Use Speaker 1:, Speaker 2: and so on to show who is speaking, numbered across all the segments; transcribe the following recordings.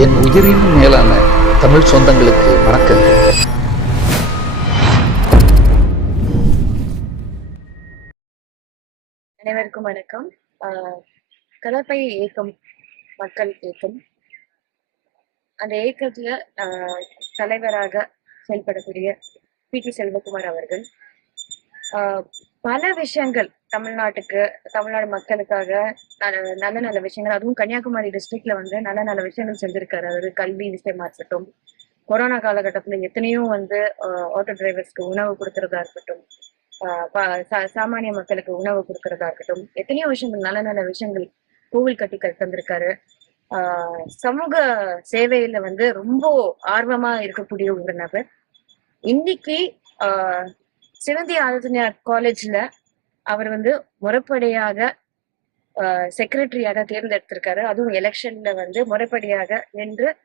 Speaker 1: என் உயிரின் மேலான தமிழ் சொந்தங்களுக்கு வணக்கங்கள்
Speaker 2: அனைவருக்கும் வணக்கம். கலப்பை இயக்கம் மக்கள் இயக்கம் அந்த இயக்கத்துல தலைவராக செயல்படக்கூடிய பி டி செல்வகுமார் அவர்கள் பல விஷயங்கள் தமிழ்நாட்டுக்கு தமிழ்நாடு மக்களுக்காக நல்ல நல்ல நல்ல விஷயங்கள். அதுவும் கன்னியாகுமரி டிஸ்ட்ரிக்ட்ல வந்து நல்ல நல்ல விஷயங்கள் செஞ்சிருக்காரு. அதாவது கல்வி விஷயமா இருக்கட்டும் கொரோனா காலகட்டத்துல எத்தனையோ வந்து ஆட்டோ டிரைவர்ஸ்க்கு உணவு கொடுக்கறதா இருக்கட்டும். ஆஹ் சாமானிய மக்களுக்கு உணவு கொடுக்கறதா இருக்கட்டும். எத்தனையோ விஷயங்கள் நல்ல நல்ல விஷயங்கள் கோவில் கட்டி க- தந்திருக்காரு. ஆஹ் சமூக சேவையில வந்து ரொம்ப ஆர்வமா இருக்கக்கூடிய ஒரு நபர். இன்னைக்கு ஆஹ் சிவந்தி ஆதித்யநாத் காலேஜ்ல அவர் வந்து முறைப்படியாக செக்ரட்டரியாக தேர்ந்தெடுத்திருக்காரு. அதுவும் எலெக்ஷன்ல வந்து முறைப்படியாக நின்று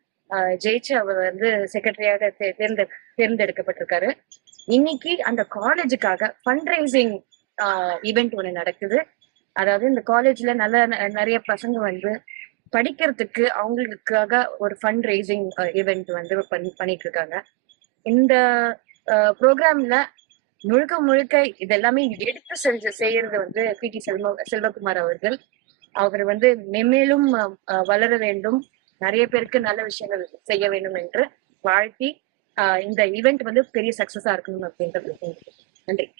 Speaker 2: ஜெயிச்சு அவர் வந்து செக்ரட்டரியாக தேர்ந்தெ தேர்ந்தெடுக்கப்பட்டிருக்காரு. இன்னைக்கு அந்த காலேஜுக்காக ஃபண்ட் ரைசிங் ஈவெண்ட் ஒன்று நடக்குது. அதாவது இந்த காலேஜ்ல நல்ல ந- நிறைய பசங்க வந்து படிக்கிறதுக்கு அவங்களுக்காக ஒரு ஃபண்ட் ரைசிங் ஈவெண்ட் வந்து பண்ணிட்டு இருக்காங்க இந்த ப்ரோக்ராம்ல முழுக்க முழுக்க இதெல்லாமே எடுத்து செஞ்ச செய்யறது வந்து பி டி செல்வ செல்வகுமார் அவர்கள். அவர் வந்து மென்மேலும் வளர வேண்டும். நிறைய பேருக்கு நல்ல விஷயங்கள் செய்ய வேண்டும் என்று வாழ்த்தி ஆஹ் இந்த ஈவெண்ட் வந்து பெரிய சக்சஸா இருக்கணும் அப்படின்றது நன்றி.